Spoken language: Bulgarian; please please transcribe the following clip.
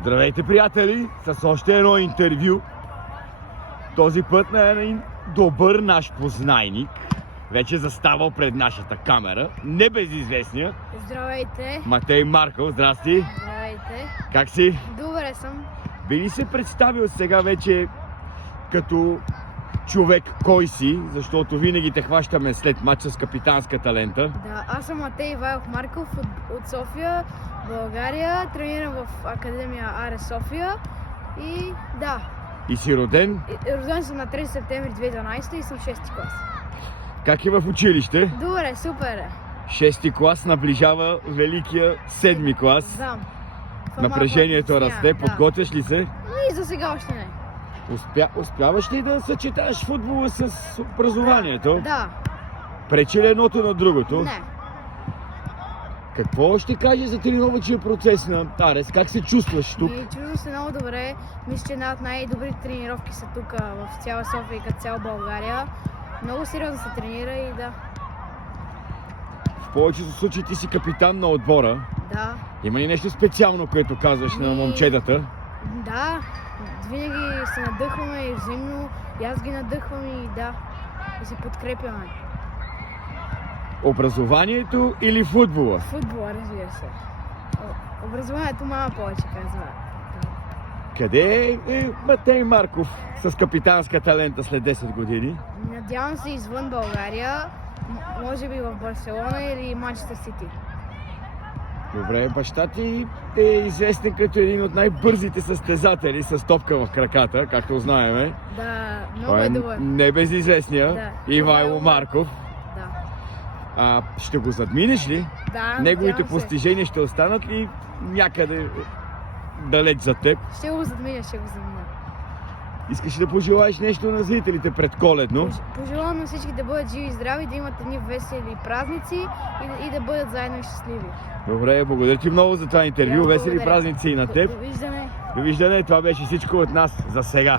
Здравейте, приятели, с още едно интервю. Този път на един добър наш познайник, вече заставал пред нашата камера, небезизвестния Здравейте! Матей Марков. Здрасти! Здравейте! Как си? Добре съм. Би ли се представил сега вече като човек кой си, защото винаги те хващаме след матч с капитанската лента? Да, аз съм Матей Ивайлов Марков от София, България. Тренирам в Академия Арес София и да. И си роден? Роден съм на 3 септември 2012 и съм 6-ти клас. Как е в училище? Добре, супер е. 6-ти клас наближава великия 7-ми клас. Знам. Напрежението расте, подготвяш ли се? Но и за сега още не. Успяваш ли да съчеташ футбола с образованието? Да. Пречи ли едното на другото? Не. Какво ще кажеш за тренировъчния процес на Арес? Как се чувстваш тук? Чувствам се много добре. Мисля, че една от най-добрите тренировки са тук в цяла София и като цяла България. Много сериозно се тренира и да. В повечето случаи ти си капитан на отбора. Да. Има ли нещо специално, което казваш на момчетата? Да. Винаги се надъхваме и взаимно. И аз ги надъхвам и да се подкрепяме. Образованието или футбола? Футбола, разбира се. Образованието мама повече казва. Къде е Матей Марков с капитанската лента след 10 години? Надявам се извън България, може би в Барселона или Манчестър Сити. Добре, баща ти е известен като един от най-бързите състезатели с топка в краката, както знаеме. Да, много Той е добър. небезизвестния Да. Ивайло Марков. Да. Ще го задминеш ли? Да, Неговите надявам се. постижения ще останат ли някъде далеч за теб? Ще го задминя. Искаш ли да пожелаеш нещо на зрителите предколедно? Пожелавам на всички да бъдат живи и здрави, да имат едни весели празници и да бъдат заедно и щастливи. Добре, благодаря ти много за това интервю. Да, Весели благодаря. празници и на теб. Довиждане! Довиждане, това беше всичко от нас за сега.